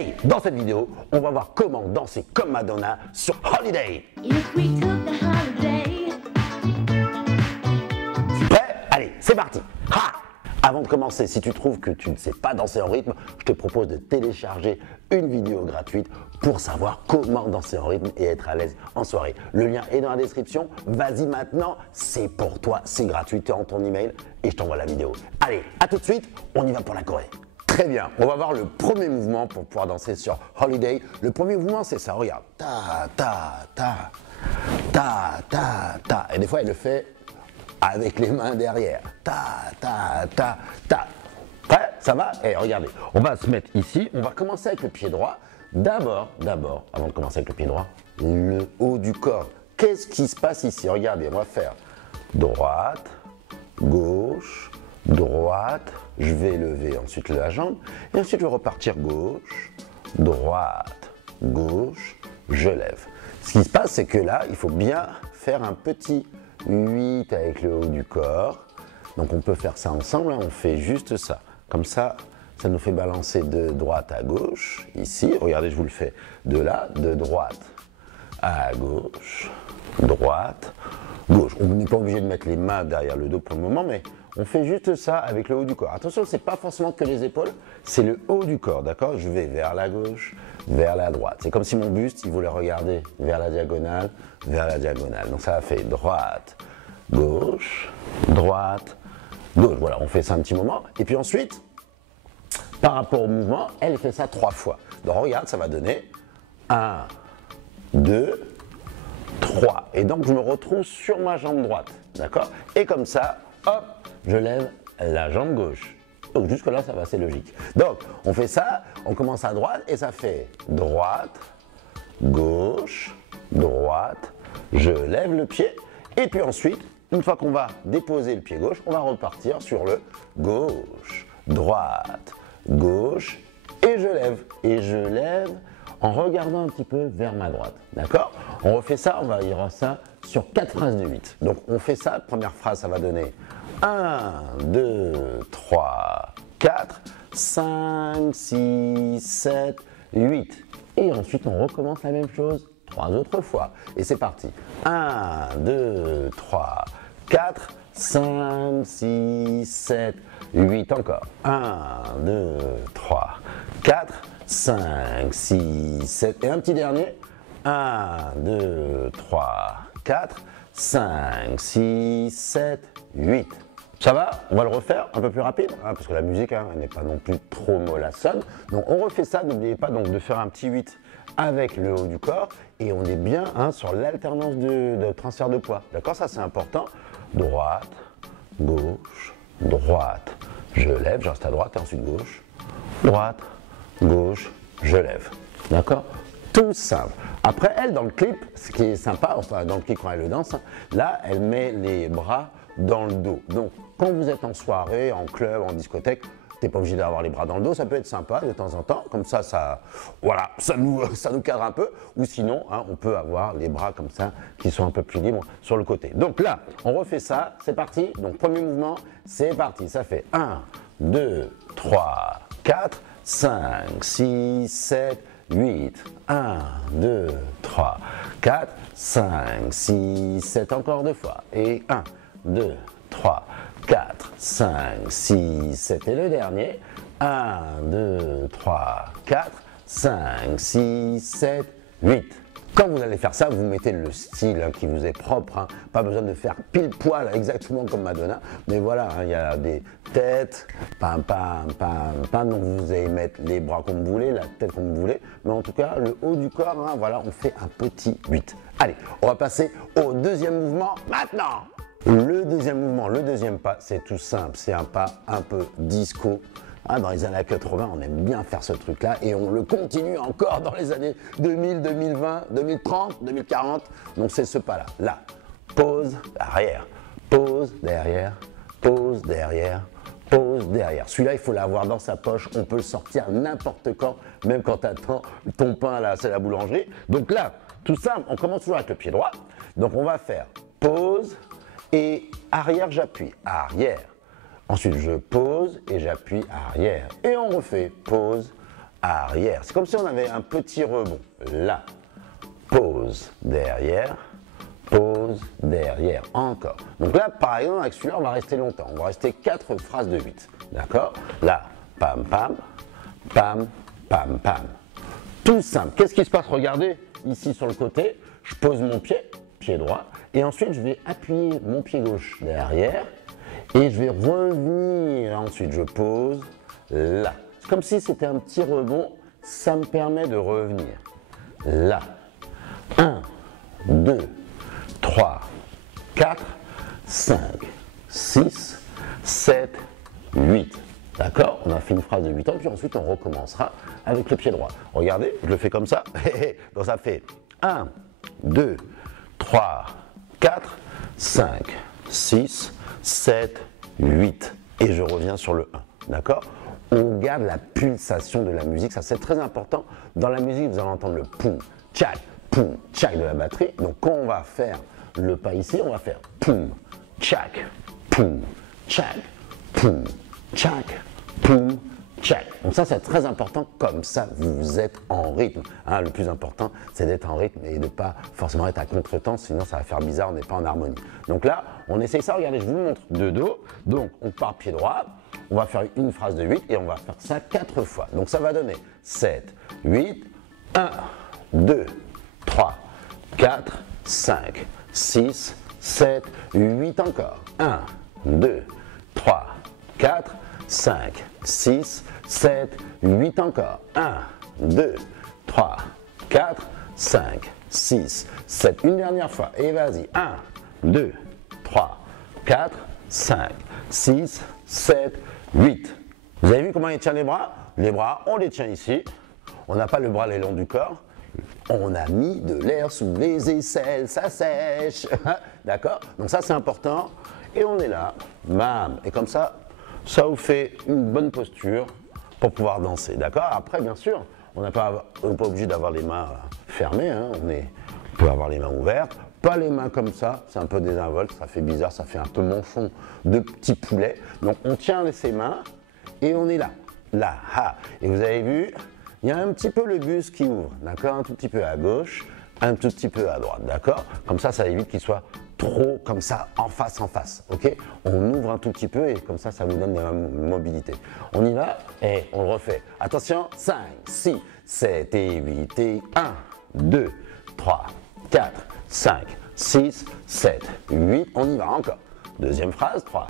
Hey, dans cette vidéo, on va voir comment danser comme Madonna sur Holiday. If we took the holiday. Prêt? Allez, c'est parti. Ha! Avant de commencer, si tu trouves que tu ne sais pas danser en rythme, je te propose de télécharger une vidéo gratuite pour savoir comment danser en rythme et être à l'aise en soirée. Le lien est dans la description. Vas-y maintenant, c'est pour toi, c'est gratuit, tu es en ton email et je t'envoie la vidéo. Allez, à tout de suite, on y va pour la Corée. Très bien, on va voir le premier mouvement pour pouvoir danser sur Holiday. Le premier mouvement, c'est ça, regarde. Ta, ta, ta, ta, ta, ta. Et des fois, elle le fait avec les mains derrière. Ta, ta, ta, ta. Prêt? Ça va? Et regardez, on va se mettre ici. On va commencer avec le pied droit. D'abord, avant de commencer avec le pied droit, le haut du corps. Qu'est-ce qui se passe ici? Regardez, on va faire droite, gauche, droite. Je vais lever ensuite la jambe. Et ensuite, je vais repartir gauche, droite, gauche, je lève. Ce qui se passe, c'est que là, il faut bien faire un petit 8 avec le haut du corps. Donc on peut faire ça ensemble, hein. On fait juste ça. Comme ça, ça nous fait balancer de droite à gauche. Ici, regardez, je vous le fais de là, de droite à gauche, droite, gauche. On n'est pas obligé de mettre les mains derrière le dos pour le moment, mais on fait juste ça avec le haut du corps. Attention, c'est pas forcément que les épaules, c'est le haut du corps, d'accord? Je vais vers la gauche, vers la droite. C'est comme si mon buste, il voulait regarder vers la diagonale, vers la diagonale. Donc ça fait droite, gauche, droite, gauche. Voilà, on fait ça un petit moment. Et puis ensuite, par rapport au mouvement, elle fait ça 3 fois. Donc regarde, ça va donner 1, 2, 3. Et donc je me retrouve sur ma jambe droite, d'accord? Et comme ça, hop, je lève la jambe gauche. Donc jusque là, ça va, c'est logique. Donc on fait ça, on commence à droite et ça fait droite, gauche, droite, je lève le pied. Et puis ensuite, une fois qu'on va déposer le pied gauche, on va repartir sur le gauche, droite, gauche, et je lève. Et je lève en regardant un petit peu vers ma droite. D'accord? On refait ça, on va y avoir ça sur 4 phrases de 8. Donc on fait ça, première phrase, ça va donner 1, 2, 3, 4, 5, 6, 7, 8. Et ensuite on recommence la même chose 3 autres fois. Et c'est parti. 1, 2, 3, 4, 5, 6, 7, 8. Encore. 1, 2, 3, 4, 5, 6, 7. Et un petit dernier. 1, 2, 3, 4, 5, 6, 7, 8. Ça va? On va le refaire un peu plus rapide, hein, parce que la musique, hein, elle n'est pas non plus trop mollassonne. Donc on refait ça, n'oubliez pas donc de faire un petit 8 avec le haut du corps. Et on est bien, hein, sur l'alternance de transfert de poids. D'accord? Ça c'est important. Droite, gauche, droite, je lève, je reste à droite et ensuite gauche, droite, gauche, je lève. D'accord? Tout simple. Après, elle, dans le clip, ce qui est sympa, enfin dans le clip quand elle le danse, hein, là, elle met les bras dans le dos. Donc, quand vous êtes en soirée, en club, en discothèque, t'es pas obligé d'avoir les bras dans le dos, ça peut être sympa de temps en temps, comme ça, voilà, ça nous cadre un peu, ou sinon, hein, on peut avoir les bras comme ça, qui sont un peu plus libres sur le côté. Donc là, on refait ça, c'est parti, donc premier mouvement, c'est parti, ça fait 1, 2, 3, 4, 5, 6, 7, 8, 1, 2, 3, 4, 5, 6, 7, encore 2 fois, et 1, 2, 3, 4, 5, 6, 7, et le dernier, 1, 2, 3, 4, 5, 6, 7, 8. Quand vous allez faire ça, vous mettez le style, hein, qui vous est propre, hein. Pas besoin de faire pile poil exactement comme Madonna, mais voilà, hein, il y a des têtes, pam pam pam pam, donc vous allez mettre les bras comme vous voulez, la tête comme vous voulez, mais en tout cas le haut du corps, hein, voilà, on fait un petit 8. Allez, on va passer au deuxième mouvement maintenant. Le deuxième mouvement, le deuxième pas, c'est tout simple, c'est un pas un peu disco. Ah, dans les années 80, on aime bien faire ce truc-là et on le continue encore dans les années 2000, 2020, 2030, 2040. Donc c'est ce pas-là. Là, pause, arrière, pause, derrière, pause, derrière, pause, derrière. Celui-là, il faut l'avoir dans sa poche. On peut le sortir n'importe quand, même quand tu attends ton pain là, c'est la boulangerie. Donc là, tout simple, on commence toujours avec le pied droit. Donc on va faire pause et arrière, j'appuie. Arrière. Ensuite, je pose et j'appuie arrière. Et on refait pause, arrière. C'est comme si on avait un petit rebond. Là, pause, derrière, encore. Donc là, par exemple, avec celui-là, on va rester longtemps. On va rester 4 phrases de 8. D'accord? Là, pam, pam, pam, pam, pam. Tout simple. Qu'est-ce qui se passe? Regardez, ici sur le côté, je pose mon pied droit, et ensuite je vais appuyer mon pied gauche derrière, et je vais revenir. Ensuite, je pose là. C'est comme si c'était un petit rebond, ça me permet de revenir. Là. 1, 2, 3, 4, 5, 6, 7, 8. D'accord? On a fait une phrase de 8 ans, puis ensuite on recommencera avec le pied droit. Regardez, je le fais comme ça. Donc ça fait 1, 2, 3, 4, 5, 6, 7, 8. Et je reviens sur le 1. D'accord? On garde la pulsation de la musique, ça c'est très important. Dans la musique, vous allez entendre le poum, tchak de la batterie. Donc quand on va faire le pas ici, on va faire poum, tchak, poum, tchak, poum, tchak, poum, tchak. Donc ça c'est très important, comme ça vous êtes en rythme. Hein, le plus important c'est d'être en rythme et de ne pas forcément être à contre-temps, sinon ça va faire bizarre, on n'est pas en harmonie. Donc là, on essaye ça, regardez, je vous montre de dos. Donc on part pied droit, on va faire une phrase de 8 et on va faire ça 4 fois. Donc ça va donner 7, 8, 1, 2, 3, 4, 5, 6, 7, 8 encore. 1, 2, 3, 4, 5, 6, 7, 8 encore. 1, 2, 3, 4, 5, 6, 7. Une dernière fois. Et vas-y. 1, 2, 3, 4, 5, 6, 7, 8. Vous avez vu comment il tient les bras? Les bras, on les tient ici. On n'a pas le bras le long du corps. On a mis de l'air sous les aisselles, ça sèche. D'accord? Donc ça c'est important. Et on est là, bam. Et comme ça, ça vous fait une bonne posture pour pouvoir danser. D'accord? Après, bien sûr, on n'est pas obligé d'avoir les mains fermées. Hein. On peut avoir les mains ouvertes. Pas les mains comme ça, c'est un peu désinvolte, ça fait bizarre, ça fait un peu manchon de petit poulet. Donc on tient ses mains et on est là. Là, ha. Et vous avez vu, il y a un petit peu le buste qui ouvre, d'accord? Un tout petit peu à gauche, un tout petit peu à droite, d'accord? Comme ça évite qu'il soit trop comme ça en face, ok? On ouvre un tout petit peu et comme ça vous donne de la mobilité. On y va et on le refait. Attention, 5, 6, 7 et 8 et 1, 2, 3, 4, 5, 6, 7, 8, on y va encore. Deuxième phrase, 3,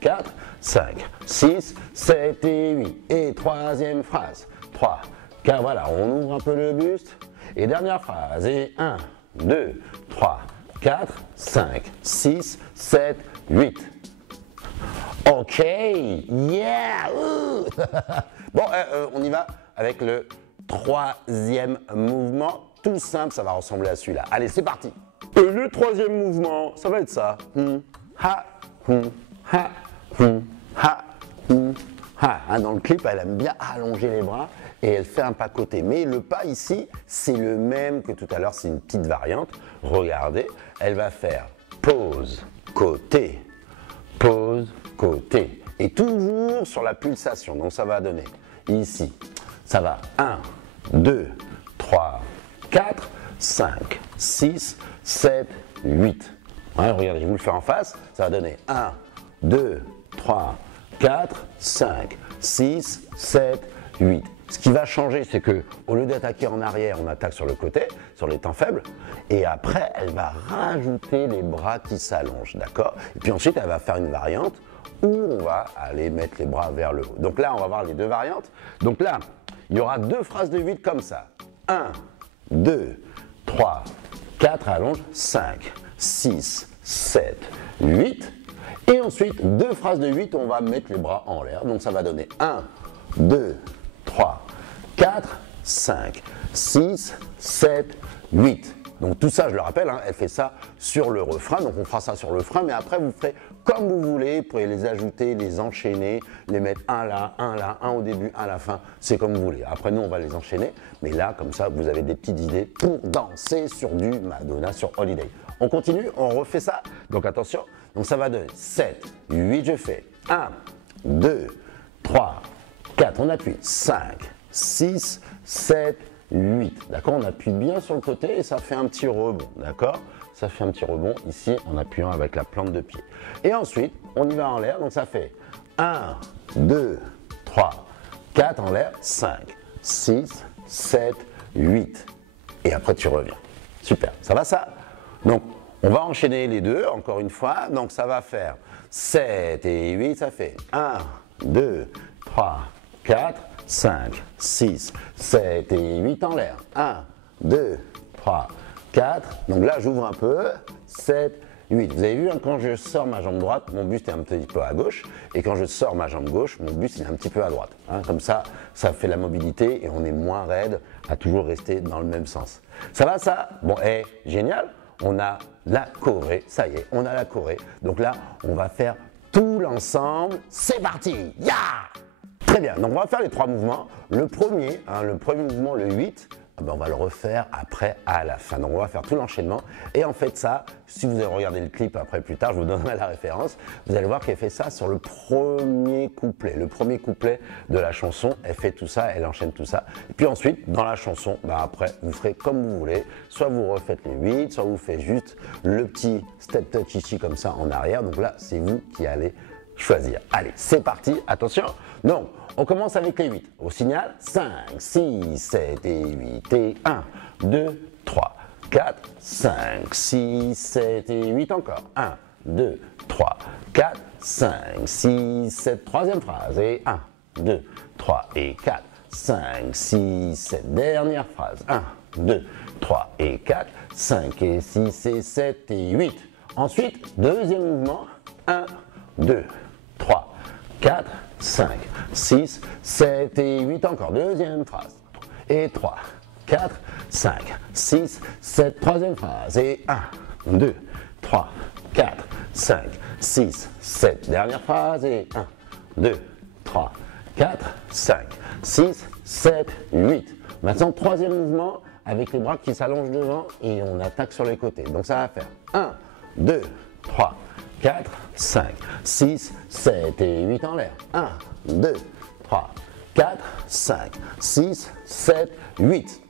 4, 5, 6, 7 et 8. Et troisième phrase, 3, 4, voilà, on ouvre un peu le buste. Et dernière phrase, et 1, 2, 3, 4, 5, 6, 7, 8. Ok, yeah! Bon, on y va avec le troisième mouvement. Tout simple, ça va ressembler à celui-là. Allez, c'est parti. Et le troisième mouvement, ça va être ça. Ha, ha, ha, ha. Hein, dans le clip, elle aime bien allonger les bras et elle fait un pas côté. Mais le pas ici, c'est le même que tout à l'heure, c'est une petite variante. Regardez, elle va faire pause, côté, pause, côté. Et toujours sur la pulsation. Donc ça va donner ici, ça va 1, 2, 3, 4, 5, 6, 7, 8. Ouais, regardez, je vais vous le faire en face. Ça va donner 1, 2, 3, 4, 5, 6, 7, 8. Ce qui va changer, c'est que au lieu d'attaquer en arrière, on attaque sur le côté, sur les temps faibles. Et après, elle va rajouter les bras qui s'allongent, d'accord? Et puis ensuite, elle va faire une variante où on va aller mettre les bras vers le haut. Donc là, on va voir les deux variantes. Donc là, il y aura deux phrases de 8 comme ça. 1, 2, 3, 4, allonge, 5, 6, 7, 8. Et ensuite, deux phrases de 8, on va mettre les bras en l'air. Donc ça va donner 1, 2, 3, 4, 5, 6, 7, 8. Donc tout ça, je le rappelle, hein, elle fait ça sur le refrain. Donc on fera ça sur le refrain, mais après vous ferez comme vous voulez. Vous pouvez les ajouter, les enchaîner, les mettre un là, un au début, un à la fin. C'est comme vous voulez. Après nous, on va les enchaîner. Mais là, comme ça, vous avez des petites idées pour danser sur du Madonna, sur Holiday. On continue, on refait ça. Donc attention, donc ça va de 7, 8, je fais 1, 2, 3, 4, on appuie, 5, 6, 7, 8. D'accord? On appuie bien sur le côté et ça fait un petit rebond. D'accord? Ça fait un petit rebond ici en appuyant avec la plante de pied. Et ensuite, on y va en l'air. Donc ça fait 1, 2, 3, 4 en l'air, 5, 6, 7, 8. Et après, tu reviens. Super. Ça va ça? Donc, on va enchaîner les deux, encore une fois. Donc, ça va faire 7 et 8. Ça fait 1, 2, 3, 4, 5, 6, 7 et 8 en l'air. 1, 2, 3, 4. Donc là, j'ouvre un peu. 7, 8. Vous avez vu, hein, quand je sors ma jambe droite, mon buste est un petit peu à gauche. Et quand je sors ma jambe gauche, mon buste est un petit peu à droite. Hein, comme ça, ça fait la mobilité et on est moins raide à toujours rester dans le même sens. Ça va ça? Bon, génial. On a la choré. Ça y est, on a la choré. Donc là, on va faire tout l'ensemble. C'est parti! Ya! Très bien. Donc on va faire les 3 mouvements. Le premier mouvement, le 8, on va le refaire après à la fin. Donc on va faire tout l'enchaînement. Et en fait ça, si vous avez regardé le clip après plus tard, je vous donnerai la référence, vous allez voir qu'elle fait ça sur le premier couplet. Le premier couplet de la chanson, elle fait tout ça, elle enchaîne tout ça. Et puis ensuite, dans la chanson, après, vous ferez comme vous voulez. Soit vous refaites les 8, soit vous faites juste le petit step touch ici comme ça en arrière. Donc là, c'est vous qui allez choisir. Allez, c'est parti, attention. Donc, on commence avec les 8. Au signal, 5, 6, 7 et 8 et 1, 2, 3, 4, 5, 6, 7 et 8 encore. 1, 2, 3, 4, 5, 6, 7. Troisième phrase et 1, 2, 3 et 4, 5, 6, 7. Dernière phrase. 1, 2, 3 et 4, 5 et 6 et 7 et 8. Ensuite, deuxième mouvement. 1, 2, 3, 4, 5, 6, 7 et 8 encore. Deuxième phrase. Et 3, 4, 5, 6, 7. Troisième phrase. Et 1, 2, 3, 4, 5, 6, 7. Dernière phrase. Et 1, 2, 3, 4, 5, 6, 7, 8. Maintenant, troisième mouvement avec les bras qui s'allongent devant et on attaque sur les côtés. Donc ça va faire 1, 2, 3, 4, 5, 6, 7 et 8 en l'air. 1, 2, 3, 4, 5, 6, 7, 8.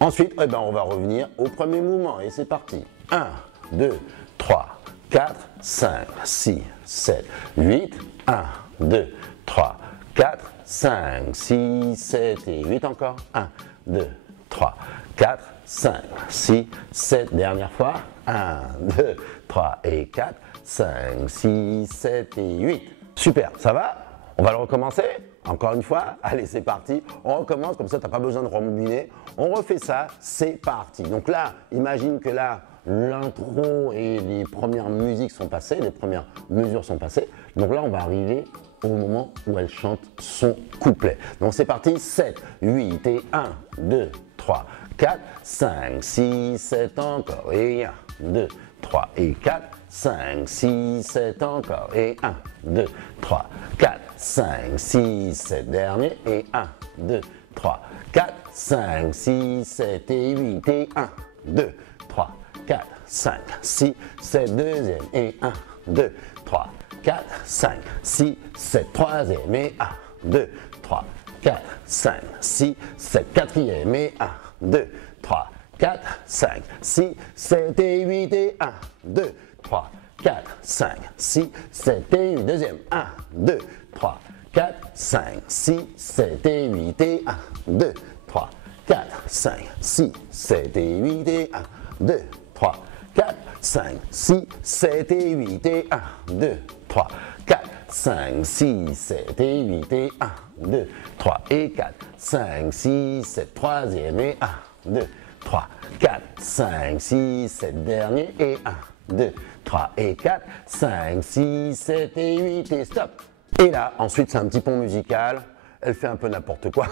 Ensuite, on va revenir au premier mouvement et c'est parti. 1, 2, 3, 4, 5, 6, 7, 8. 1, 2, 3, 4, 5, 6, 7 et 8 encore. 1, 2, 3, 4, 5, 6, 7. Dernière fois. 1, 2, 3 et 4, 5, 6, 7 et 8. Super, ça va? On va le recommencer? Encore une fois? Allez, c'est parti. On recommence, comme ça, tu n'as pas besoin de rembobiner. On refait ça, c'est parti. Donc là, imagine que là, l'intro et les premières musiques sont passées, les premières mesures sont passées. Donc là, on va arriver au moment où elle chante son couplet. Donc c'est parti, 7, 8 et 1, 2, 3, 4, 5, 6, 7 encore. Et 1, 2, 3 et 4, 5, 6, 7 encore. Et 1, 2, 3, 4, 5, 6, 7. Dernier. Et 1, 2, 3, 4, 5, 6, 7 et 8. Et 1, 2, 3, 4, 5, 6, 7. Deuxième. Et 1, 2, 3, 4, 5, 6, 7. Troisième. Et 1, 2, 3, 4, 5, 6, 7. Quatrième. Et 1, 2, 3, 4, 5, 6, 7 et 8 et 1, 2, 3, 4, 5, 6, 7 et 8. Deuxième. 1, 2, 3, 4, 5, 6, 7 et 8 et 1, 2, 3, 4, 5, 6, 7 et 8 et 1, 2, 3, 4, 5, 6, 7 et 8 et 1, 2, 3, 4, 5, 6, 7 et 8 et 1, 2, 3 et 4, 5, 6, 7. Troisième et 1, 2, 3, 4, 5, 6, 7. Dernier et 1, 2, 3 et 4, 5, 6, 7 et 8 et stop. Et là, ensuite, c'est un petit pont musical. Elle fait un peu n'importe quoi,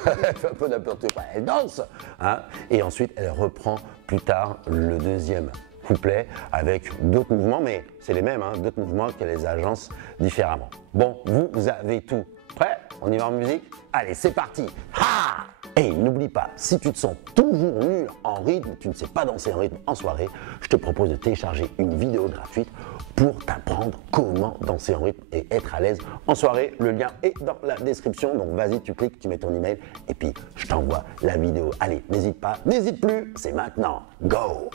elle danse. Hein, et ensuite, elle reprend plus tard le deuxième couplet avec d'autres mouvements, mais c'est les mêmes, hein, d'autres mouvements qu'elle les agence différemment. Bon, vous avez tout prêt? On y va en musique? Allez, c'est parti. Ha! Et n'oublie pas, si tu te sens toujours nul en rythme, tu ne sais pas danser en rythme en soirée, je te propose de télécharger une vidéo gratuite pour t'apprendre comment danser en rythme et être à l'aise en soirée. Le lien est dans la description, donc vas-y, tu cliques, tu mets ton email et puis je t'envoie la vidéo. Allez, n'hésite pas, n'hésite plus, c'est maintenant. Go!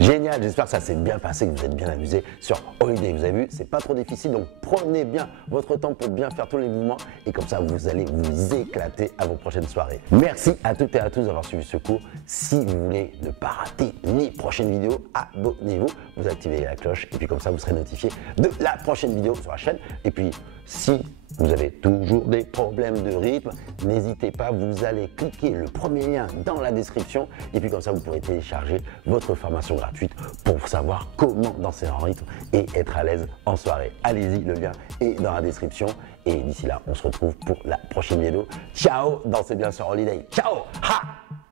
Génial, j'espère que ça s'est bien passé, que vous êtes bien amusé sur Holiday. Vous avez vu, c'est pas trop difficile, donc prenez bien votre temps pour bien faire tous les mouvements et comme ça vous allez vous éclater à vos prochaines soirées. Merci à toutes et à tous d'avoir suivi ce cours. Si vous voulez ne pas rater les prochaines vidéos, abonnez-vous, vous activez la cloche et puis comme ça vous serez notifié de la prochaine vidéo sur la chaîne. Et puis si vous avez toujours des problèmes de rythme, n'hésitez pas, vous allez cliquer le premier lien dans la description et puis comme ça vous pourrez télécharger votre formation gratuite pour savoir comment danser en rythme et être à l'aise en soirée. Allez-y, le lien est dans la description et d'ici là, on se retrouve pour la prochaine vidéo. Ciao, dansez bien sur Holiday. Ciao, ha!